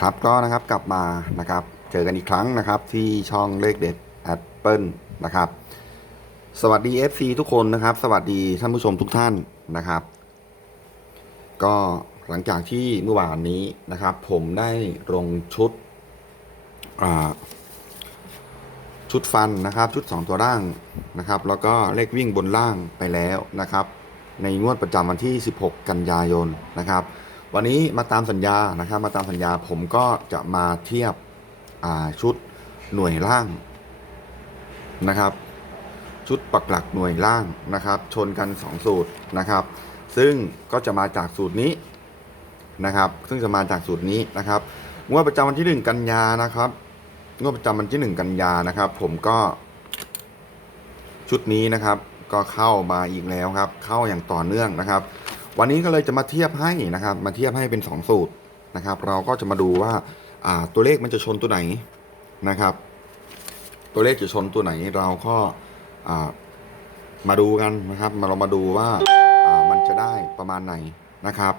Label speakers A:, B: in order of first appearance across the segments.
A: ครับก็นะครับกลับมานะครับเจอกันอีกครั้งนะครับที่ช่องเลขเด็ด Apple นะครับสวัสดี FC ทุกคนนะครับ สวัสดีท่านผู้ชมทุกท่านนะครับ ก็หลังจากที่เมื่อวานนี้นะครับ ผมได้ลงชุดชุดฟันนะครับ ชุด 2 ตัวล่างนะครับ แล้วก็เลขวิ่งบนล่างไปแล้วนะครับ ในงวดประจำวันที่ 16 กันยายนนะครับ วันนี้มาตามสัญญานะครับ มาตามสัญญาผมก็จะมาเทียบชุดหน่วยล่างนะครับ ชุดปักหลักหน่วยล่างนะครับ ชนกัน 2 สูตรนะครับ ซึ่งก็จะมาจากสูตรนี้นะครับ ซึ่งจะมาจากสูตรนี้นะครับงวดประจำวันที่ 1 กันยานะครับงวดประจำวันที่ 1 กันยานะครับ ผมก็ชุดนี้นะครับ ก็เข้ามาอีกแล้วครับ เข้าอย่างต่อเนื่องนะครับ วันนี้ก็เลยจะมาเทียบให้นะครับ มาเทียบให้เป็น 2 สูตรนะครับ เราก็จะมาดูว่าตัวเลขมันจะชนตัวไหนนะครับ ตัวเลขจะชนตัวไหนเราก็มาดูกันนะครับ มาเรามาดูว่าอ่ามันจะได้ประมาณไหนนะครับ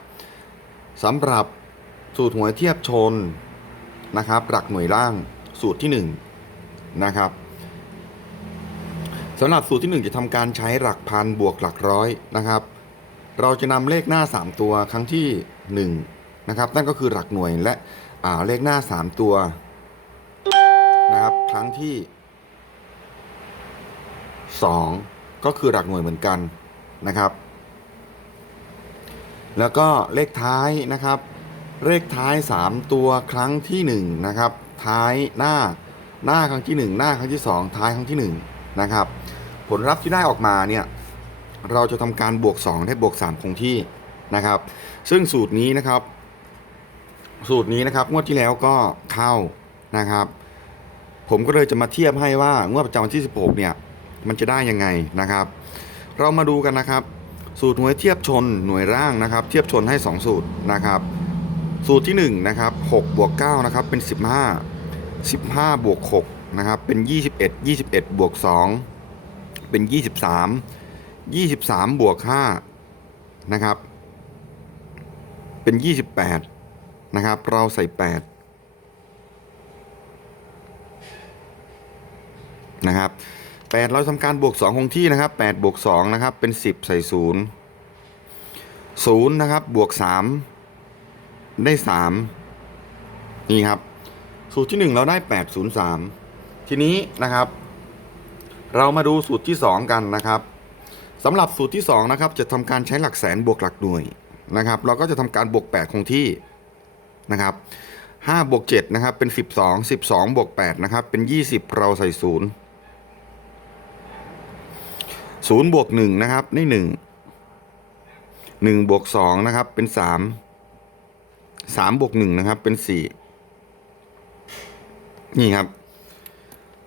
A: สำหรับสูตรหวยเทียบชนนะครับ หลักหน่วยล่างสูตรที่ 1 นะครับสำหรับสูตรที่ 1 จะทำการใช้หลักพันบวกหลักร้อยนะครับ เราจะนำเลขหน้า 3 ตัวครั้งที่1นะครับนั่นก็คือหลักหน่วยและเลขหน้า 3 ตัวนะครับครั้งที่ 2 ก็คือหลักหน่วยเหมือนกันนะครับ แล้วก็เลขท้ายนะครับ เลขท้าย 3 ตัวครั้งที่1นะครับท้ายหน้าหน้าครั้งที่ 1 หน้าครั้งที่ 2 ท้ายครั้งที่1นะครับผลลัพธ์ที่ได้ออกมาเนี่ย เราจะทำการบวก 2 ได้บวก 3 คงที่นะครับ ซึ่งสูตรนี้นะครับ สูตรนี้นะครับงวดที่แล้วก็เข้านะครับ ผมก็เลยจะมาเทียบให้ว่างวดประจำวันที่ 16 เนี่ย มันจะได้ยังไงนะครับ เรามาดูกันนะครับ สูตรหน่วยเทียบชนหน่วยร่างนะครับ เทียบชนให้ 2 สูตรนะครับ สูตรที่1นะครับ6บวก9นะครับเป็น 15 15บวก6นะครับเป็น 21 21บวก2เป็น 23 23 บวก5นะครับ เป็น 28 นะครับ เราใส่ 8 นะครับ 8 เราทำการบวก 2 คงที่นะครับ8บวก2นะครับ เป็น 10 ใส่ 0 0 นะครับ บวก 3 ได้ 3 นี่ครับ สูตรที่ 1 เราได้ 8 0 3 ทีนี้นะครับ เรามาดูสูตรที่ 2 กันนะครับ สำหรับสูตรที่2นะครับจะทำการใช้หลักแสนบวกหลักหน่วยนะครับเราก็จะทำการบวก 8 คงที่นะครับ5บวก7นะครับเป็น 12 12บวก8นะครับเป็น 20 เราใส่ 0 0บวก1นะครับได้1 1บวก2นะครับเป็น 3 3บวก1นะครับเป็น 4 นี่ครับ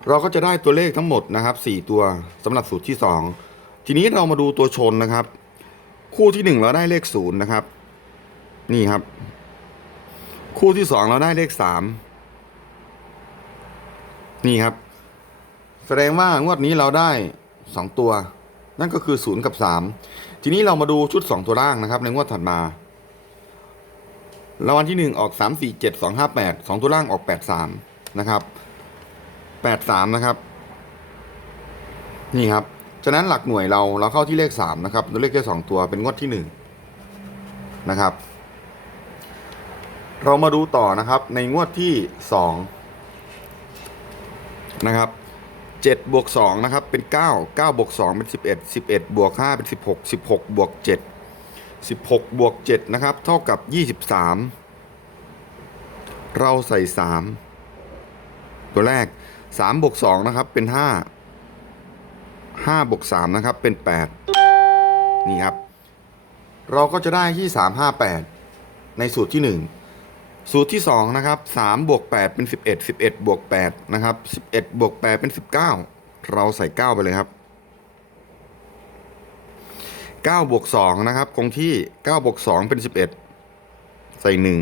A: เราก็จะได้ตัวเลขทั้งหมดนะครับ 4 ตัวสำหรับสูตรที่ 2 ทีนี้เรามาดูตัวชนนะครับ คู่ที่1เราได้เลข0นะครับ นี่ครับ คู่ที่2เราได้เลข3นี่ครับ แสดงว่างวดนี้เราได้2ตัว นั่นก็คือ0กับ3ทีนี้เรามาดูชุด2ตัวล่างนะครับ ในงวดถัดมารางวัลที่1ออก3 4 7 2 5 8 2ตัวล่างออก8 3นะครับแปดสามนะครับ นี่ครับ ฉะนั้นหลักหน่วยเราเราเข้าที่เลขสามนะครับตัวเลขแค่สองตัวเป็นงวดที่หนึ่งนะครับ เรามาดูต่อนะครับในงวดที่สองนะครับเจ็ดบวกสองนะครับเป็นเก้าเก้าบวกสองเป็นสิบเอ็ดสิบเอ็ดบวกห้าเป็นสิบหกสิบหกบวกเจ็ดสิบหกบวกเจ็ดนะครับเท่ากับยี่สิบสามเราใส่สามตัวแรกสามบวกสองนะครับเป็นห้าห้าบวกสามนะครับเป็นแปดนี่ครับ เราก็จะได้ที่สามห้าแปดในสูตรที่หนึ่งสูตรที่สองนะครับสามบวกแปดเป็นสิบเอ็ดสิบเอ็ดบวกแปดนะครับสิบเอ็ดบวกแปดเป็นสิบเก้าเราใส่เก้าไปเลยครับเก้าบวกสองนะครับ คงที่เก้าบวกสองเป็นสิบเอ็ดใส่หนึ่ง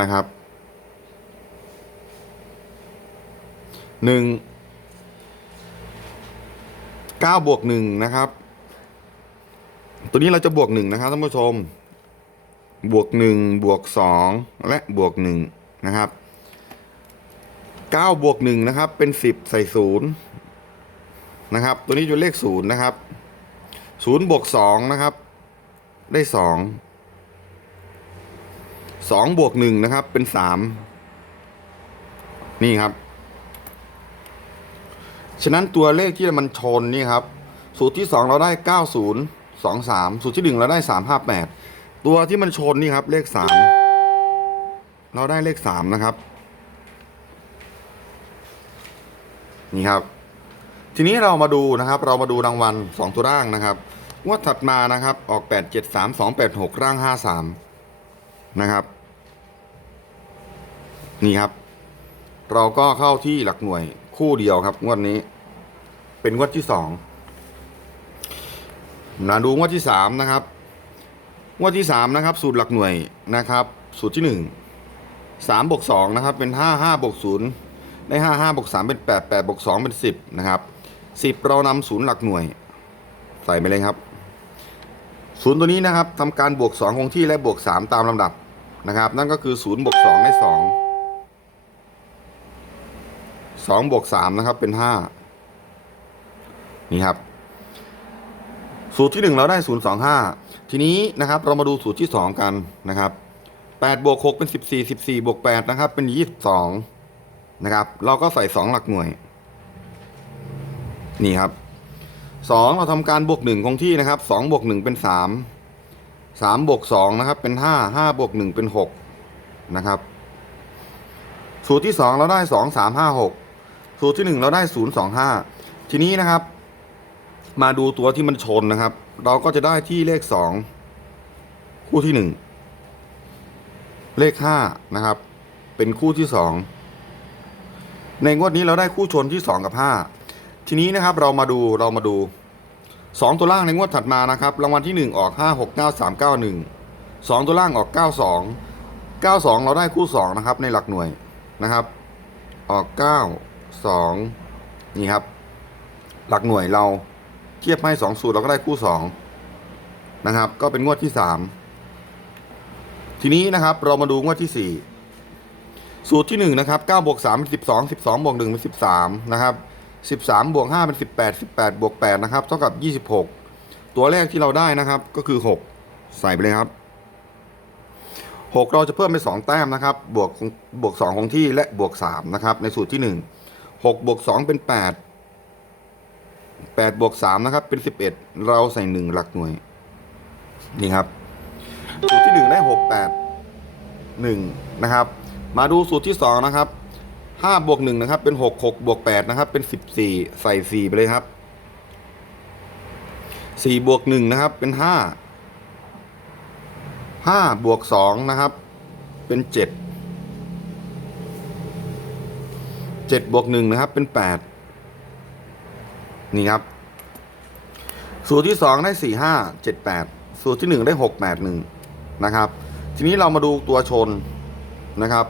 A: นะครับ หนึ่งเก้าบวกหนึ่งนะครับ ตัวนี้เราจะบวกหนึ่งนะครับท่านผู้ชม บวกหนึ่งบวกสองและบวกหนึ่งนะครับเก้าบวกหนึ่งนะครับ เป็นสิบใส่ศูนย์นะครับ ตัวนี้จะเลขศูนย์นะครับศูนย์บวกสองนะครับ ได้สองสองบวกหนึ่งนะครับ เป็นสามนี่ครับ ฉะนั้นตัวเลขที่มันชนนี่ครับ สูตรที่สองเราได้เก้าศูนย์สองสามสูตรที่หนึ่งเราได้สามห้าแปดตัวที่มันชนนี่ครับ เลขสามเราได้เลขสามนะครับ นี่ครับ ทีนี้เรามาดูนะครับ เรามาดูรางวัลสองตัวร่างนะครับงวดถัดมานะครับ ออกแปดเจ็ดสามสองแปดหกร่างห้าสามนะครับ นี่ครับ เราก็เข้าที่หลักหน่วย คู่เดียวครับงวดนี้ เป็นงวดที่สองมาดูงวดที่สามนะครับ งวดที่สามนะครับ สูตรหลักหน่วยนะครับ สูตรที่หนึ่งสามบวกสองนะครับ เป็นห้าห้าบวกศูนย์ได้ห้าห้าบวกสามเป็นแปดแปดบวกสองเป็นสิบนะครับสิบเรานำศูนย์หลักหน่วย ใส่ไปเลยครับศูนย์ตัวนี้นะครับทำการบวกสองคงที่และบวกสามตามลำดับนะครับ นั่นก็คือศูนย์บวกสองได้สอง สองบวกสามนะครับเป็นห้านี่ครับ สูตรที่หนึ่งเราได้ศูนย์สองห้าทีนี้นะครับ เรามาดูสูตรที่สองกันนะครับแปดบวกหกเป็นสิบสี่สิบสี่บวกแปดนะครับ เป็นยี่สิบสองนะครับ เราก็ใส่สองหลักหน่วย นี่ครับสองเราทำการบวกหนึ่งคงที่นะครับสองบวกหนึ่งเป็นสามสามบวกสองนะครับ เป็นห้าห้าบวกหนึ่งเป็นหกนะครับ สูตรที่สองเราได้สองสามห้าหก สูตรที่หนึ่งเราได้ศูนย์สองห้าทีนี้นะครับ มาดูตัวที่มันชนนะครับ เราก็จะได้ที่เลขสองคู่ที่หนึ่งเลขห้านะครับ เป็นคู่ที่สองในงวดนี้เราได้คู่ชนที่สองกับห้าทีนี้นะครับเรามาดูเรามาดูสองตัวล่างในงวดถัดมานะครับรางวัลที่หนึ่งออกห้าหกเก้าสามเก้าหนึ่งสองตัวล่างออกเก้าสองเก้าสองเราได้คู่สองนะครับในหลักหน่วยนะครับ ออกเก้า สองนี่ครับ หลักหน่วยเราเทียบให้สองสูตรเราก็ได้คู่สองนะครับ ก็เป็นงวดที่สามทีนี้นะครับ เรามาดูงวดที่สี่สูตรที่หนึ่งนะครับเก้าบวกสามเป็นสิบสองสิบสองบวกหนึ่งเป็นสิบสามนะครับสิบสามบวกห้าเป็นสิบแปดสิบแปดบวกแปดนะครับ เท่ากับยี่สิบหกตัวแรกที่เราได้นะครับ ก็คือหกใส่ไปเลยครับหกเราจะเพิ่มเป็นสองแต้มนะครับ บวกบวกสองของที่และบวกสามนะครับ ในสูตรที่หนึ่ง หกบวกสองเป็นแปดแปดบวกสามนะครับ เป็นสิบเอ็ดเราใส่หนึ่งหลักหน่วย นี่ครับ สูตรที่หนึ่งได้หกแปดหนึ่งนะครับ มาดูสูตรที่สองนะครับห้าบวกหนึ่งนะครับ เป็นหกหกบวกแปดนะครับ เป็นสิบสี่ใส่สี่ไปเลยครับสี่บวกหนึ่งนะครับ เป็นห้าห้าบวกสองนะครับ เป็นเจ็ด เจ็ดบวกหนึ่งนะครับเป็นแปดนี่ครับ สูตรที่สองได้สี่ห้าเจ็ดแปดสูตรที่หนึ่งได้หกแปดหนึ่งนะครับ ทีนี้เรามาดูตัวชนนะครับ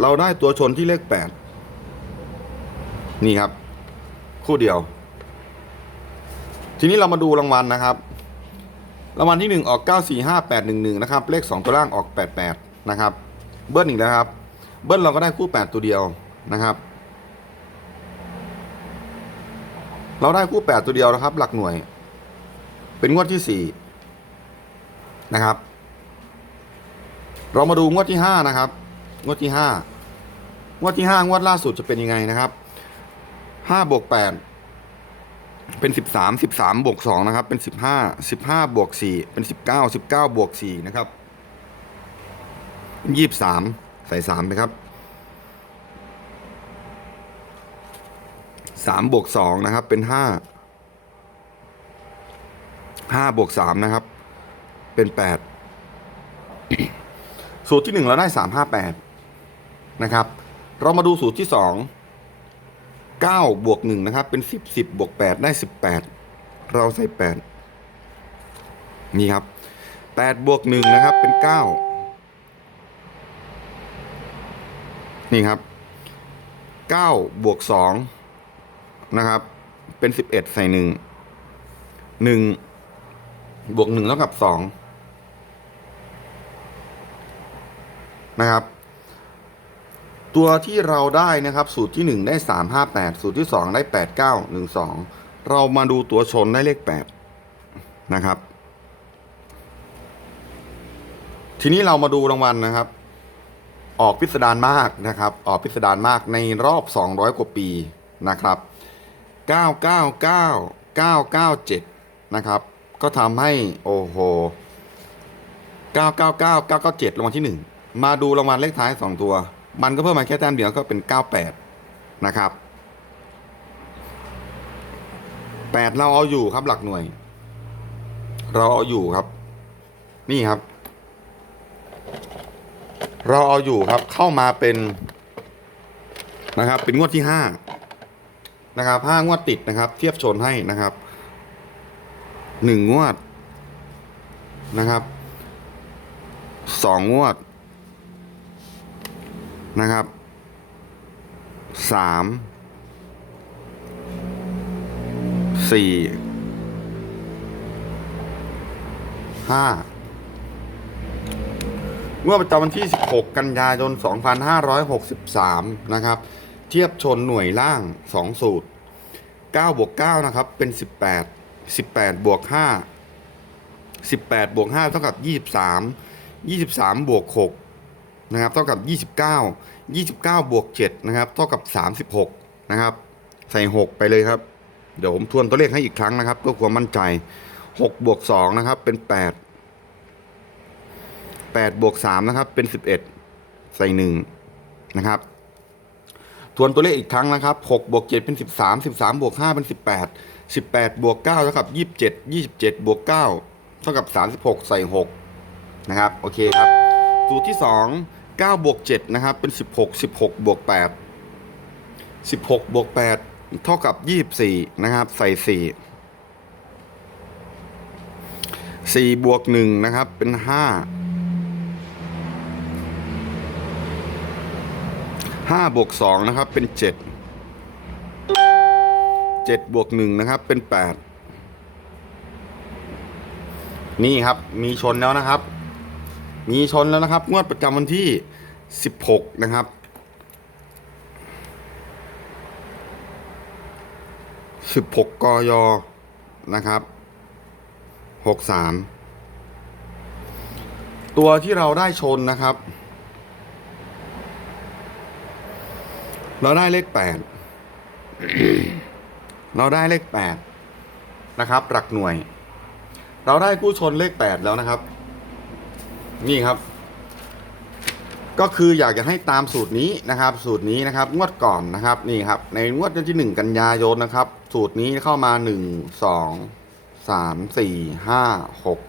A: เราได้ตัวชนที่เลขแปดนี่ครับ คู่เดียว ทีนี้เรามาดูรางวัลนะครับรางวัลที่หนึ่งออกเก้าสี่ห้าแปดหนึ่งหนึ่งนะครับ เลขสองตัวล่างออกแปดแปดนะครับ เบิ้ลอีกแล้วครับ เบิ้ลเราก็ได้คู่แปดตัวเดียว นะครับ เราได้คู่แปดตัวเดียวนะครับ หลักหน่วย เป็นงวดที่สี่นะครับ เรามาดูงวดที่ห้านะครับ งวดที่ห้างวดที่ห้างวดล่าสุดจะเป็นยังไงนะครับห้าบวกแปดเป็นสิบสามสิบสามบวกสองนะครับ เป็นสิบห้าสิบห้าบวกสี่เป็นสิบเก้าสิบเก้าบวกสี่นะครับยี่สิบสามใส่สามไปครับ สามบวกสองนะครับ เป็นห้าห้าบวกสามนะครับ เป็นแปดสูตรที่หนึ่งเราได้สามห้าแปดนะครับ เรามาดูสูตรที่สองเก้าบวกหนึ่งนะครับ เป็นสิบสิบบวกแปดได้สิบแปดเราใส่แปดนี่ครับแปดบวกหนึ่งนะครับ เป็นเก้านี่ครับเก้าบวกสอง นะครับ เป็นสิบเอ็ดใส่หนึ่งหนึ่งบวกหนึ่งเท่ากับสองนะครับ ตัวที่เราได้นะครับ สูตรที่หนึ่งได้สามห้าแปดสูตรที่สองได้แปดเก้าหนึ่งสองเรามาดูตัวชนได้เลขแปดนะครับ ทีนี้เรามาดูรางวัลนะครับ ออกพิสดารมากนะครับ ออกพิสดารมากในรอบ200กว่าปีนะครับ 999 997 นะครับ ก็ทำให้ โอ้โห 999 997รางวัลที่ 1 มาดูรางวัลเลขท้าย 2 ตัว มันก็เพิ่มมาแค่แต้มเดียวก็เป็น 98 นะครับ 8 เราเอาอยู่ครับหลักหน่วย เราเอาอยู่ครับ นี่ครับ เราเอาอยู่ครับเข้ามาเป็นนะครับ เป็นงวดที่ห้า นะครับห้างวดติดนะครับ เทียบชนให้นะครับหนึ่งงวดนะครับสองงวดนะครับสามสี่ห้าเมื่อประจำวันที่ 16 กันยายน 2563 นะครับ เทียบชนหน่วยล่าง 2 สูตร9บวก9นะครับ เป็น 18 18บวก5 18บวก5เท่ากับ 23 23บวก6นะครับ เท่ากับ 29 29บวก7นะครับ เท่ากับ 36 นะครับ ใส่ 6 ไปเลยครับ เดี๋ยวผมทวนตัวเลขให้อีกครั้งนะครับเพื่อความมั่นใจ 6 บวก 2 นะครับ เป็น 8 8บวก3นะครับ เป็น 11 ใส่ 1 นะครับ ทวนตัวเลขอีกครั้งนะครับ6บวก7เป็น 13 13บวก5เป็น 18 18บวก9เท่ากับ27 27บวก9เท่ากับ 36 ใส่6นะครับ โอเคครับ สูตรที่ 2 9บวก7นะครับ เป็น 16 16บวก8 16บวก8เท่ากับ 24 นะครับ ใส่ 4 4บวก1นะครับ เป็น 5 ห้าบวกสองนะครับเป็นเจ็ดเจ็ดบวกหนึ่งนะครับเป็นแปดนี่ครับมีชนแล้วนะครับ มีชนแล้วนะครับ งวดประจำวันที่สิบหกนะครับสิบหกกย นะครับหกสามตัวที่เราได้ชนนะครับ เราได้เลขแปดเราได้เลขแปดนะครับ หลักหน่วย เราได้กู้ชนเลขแปดแล้วนะครับ นี่ครับ ก็คืออยากจะให้ตามสูตรนี้นะครับ สูตรนี้นะครับ งวดก่อนนะครับ นี่ครับ ในงวดวันที่หนึ่งกันยายนนะครับ สูตรนี้เข้ามาหนึ่งสองสามสี่ห้าหก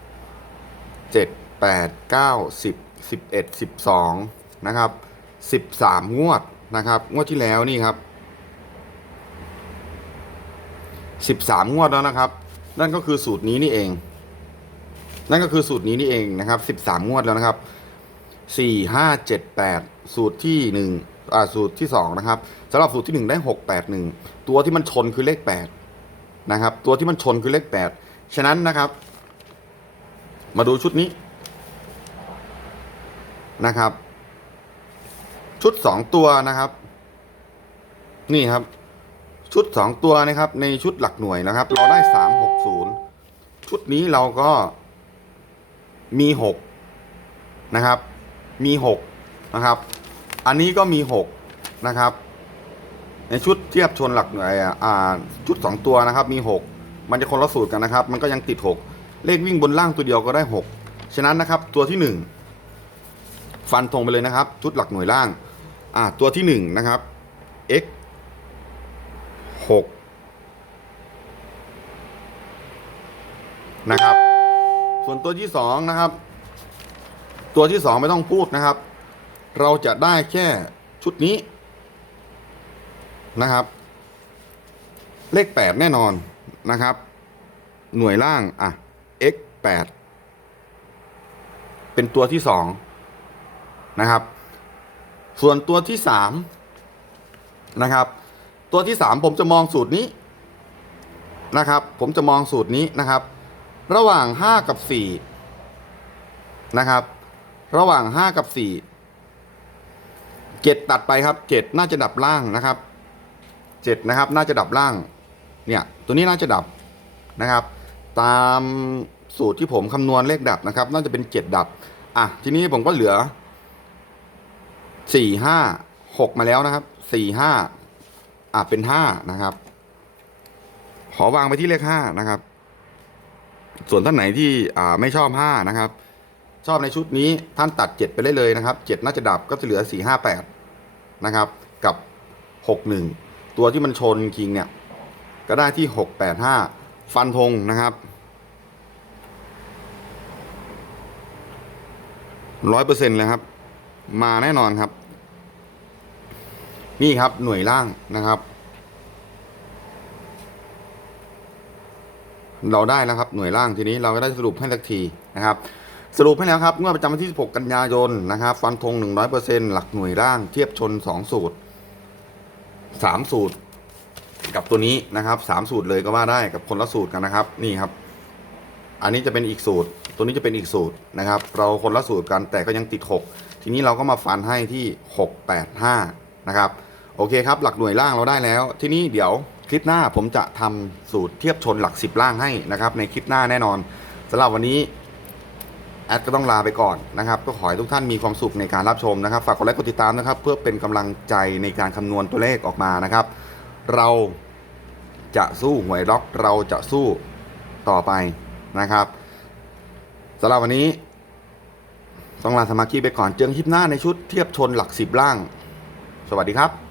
A: เจ็ดแปดเก้าสิบสิบเอ็ดสิบสองนะครับสิบสามงวด นะครับงวดที่แล้วนี่ครับสิบสามงวดแล้วนะครับ นั่นก็คือสูตรนี้นี่เอง นั่นก็คือสูตรนี้นี่เองนะครับสิบสามงวดแล้วนะครับสี่ห้าเจ็ดแปดสูตรที่หนึ่งอ่าสูตรที่สองนะครับสำหรับสูตรที่หนึ่งได้หกแปดหนึ่งตัวที่มันชนคือเลขแปดนะครับ ตัวที่มันชนคือเลขแปดฉะนั้นนะครับ มาดูชุดนี้นะครับ ชุดสองตัวนะครับ นี่ครับ ชุดสองตัวนะครับ ในชุดหลักหน่วยนะครับ เราได้สามหกศูนย์ชุดนี้เราก็มีหกนะครับ มีหกนะครับ อันนี้ก็มีหกนะครับ ในชุดเทียบชนหลักหน่วยอ่า ชุดสองตัวนะครับ มีหกมันจะคนละสูตรกันนะครับ มันก็ยังติดหกเลขวิ่งบนล่างตัวเดียวก็ได้หกฉะนั้นนะครับ ตัวที่หนึ่งฟันธงไปเลยนะครับ ชุดหลักหน่วยล่าง อ่าตัวที่หนึ่งนะครับ x หกนะครับ ส่วนตัวที่สองนะครับ ตัวที่สองไม่ต้องพูดนะครับ เราจะได้แค่ชุดนี้นะครับ เลขแปดแน่นอนนะครับ หน่วยล่าง อะ x แปดเป็นตัวที่สองนะครับ ส่วนตัวที่สามนะครับ ตัวที่สามผมจะมองสูตรนี้นะครับ ผมจะมองสูตรนี้นะครับ ระหว่างห้ากับสี่นะครับ ระหว่างห้ากับสี่เจ็ดตัดไปครับเจ็ดน่าจะดับล่างนะครับเจ็ดนะครับ น่าจะดับล่าง เนี่ย ตัวนี้น่าจะดับนะครับ ตามสูตรที่ผมคำนวณเลขดับนะครับ น่าจะเป็นเจ็ดดับ อะ ทีนี้ผมก็เหลือ สี่ห้าหกมาแล้วนะครับสี่ห้าอะเป็นห้านะครับ ขอวางไปที่เลขห้านะครับ ส่วนท่านไหนที่อ่าไม่ชอบห้านะครับ ชอบในชุดนี้ท่านตัดเจ็ดไปได้เลยนะครับเจ็ดน่าจะดับก็จะเหลือสี่ห้าแปดนะครับ กับหกหนึ่งตัวที่มันชนคิงเนี่ย ก็ได้ที่หกแปดห้าฟันธงนะครับร้อยเปอร์เซ็นต์เลยครับ มาแน่นอนครับ นี่ครับหน่วยล่างนะครับ เราได้แล้วครับหน่วยล่างทีนี้เราก็ได้สรุปให้สักทีนะครับ สรุปให้แล้วครับงวดประจำวันที่ 16 กันยายนนะครับ ฟันธง 100%หลักหน่วยร่างเทียบชน 2 สูตร 3 สูตร กับตัวนี้นะครับ3สูตรเลยก็ว่าได้กับคนละสูตรกันนะครับ นี่ครับ อันนี้จะเป็นอีกสูตร ตัวนี้จะเป็นอีกสูตรนะครับ เราคนละสูตรกันแต่ก็ยังติด 6 ทีนี้เราก็มาฟันให้ที่ 685นะครับ โอเคครับ หลักหน่วยล่างเราได้แล้ว ทีนี้เดี๋ยวคลิปหน้าผมจะทำสูตรเทียบชนหลัก 10 ล่างให้นะครับ ในคลิปหน้าแน่นอนสำหรับวันนี้แอดก็ต้องลาไปก่อนนะครับก็ขอให้ทุกท่านมีความสุขในการรับชมนะครับ ฝากกดไลค์กดติดตามนะครับ เพื่อเป็นกำลังใจในการคำนวณตัวเลขออกมานะครับ เราจะสู้หวยล็อกเราจะสู้ต่อไปนะครับสำหรับวันนี้ต้องลาสมาชิกไปก่อนเจอกันคลิปหน้าในชุดเทียบชนหลักสิบล่าง สวัสดีครับ